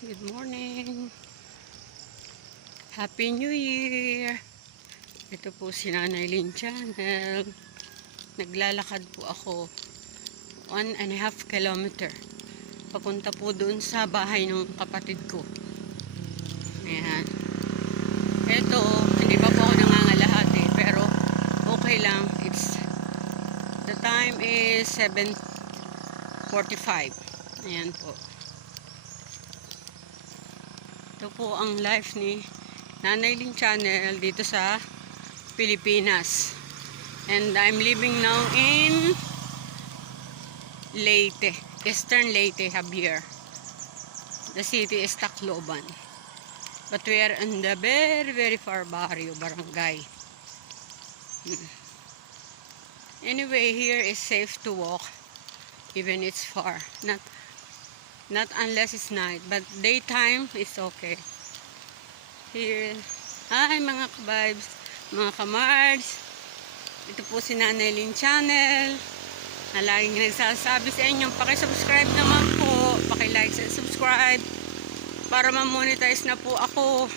Good morning. Happy New Year. Ito po si Nanay Lynn Channel. Naglalakad po ako 1.5 kilometer. Papunta po doon sa bahay ng kapatid ko. Ayan. Ito, hindi pa po ako nangangalahati, pero okay lang. The time is 7:45. Ayan po. Ito po ang life ni Nanay Lynn Channel dito sa Pilipinas. And I'm living now in Leyte, Eastern Leyte, Javier. The city is Tacloban. But we are in the very far barrio, barangay. Anyway, here is safe to walk, even it's far. Not unless it's night, but daytime is okay. Here, hi mga ka-vibes, mga ka-mards. Ito po si Nanay Lynn Channel, na laging nagsasabi sa inyong pakisubscribe naman po, pakilike and subscribe, para ma-monetize na po ako.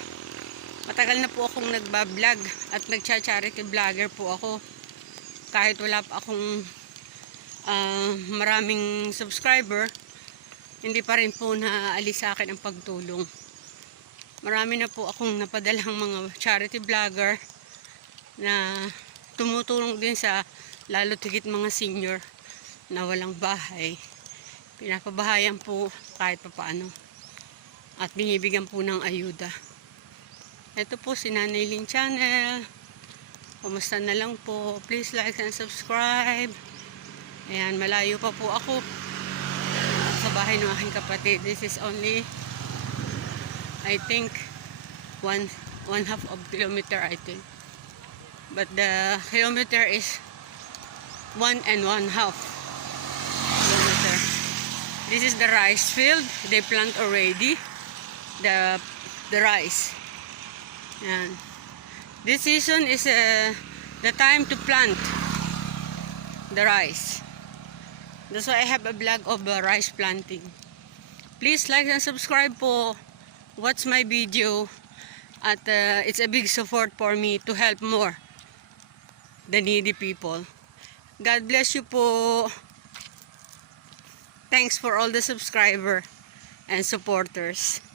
Matagal na po akong nagbablog at nagcha-charity vlogger po ako. Kahit wala pa akong maraming subscriber, hindi pa rin po naaalis sa akin ang pagtulong. Marami na po akong napadalang mga charity vlogger na tumutulong din sa lalo tigit mga senior na walang bahay. Pinapabahayan po kahit papaano at binibigyan po ng ayuda. Ito po si Nanay Lynn Channel. Kumusta na lang po. Please like and subscribe. Ayan, malayo pa po ako sa bahay ng aking kapatid. This is only, I think, one half of kilometer, I think. But the kilometer is 1.5 kilometer. This is the rice field. They plant already the rice. And this season is the time to plant the rice. That's why I have a vlog of rice planting. Please like and subscribe po. Watch my video. At it's a big support for me to help more the needy people. God bless you po. Thanks for all the subscriber and supporters.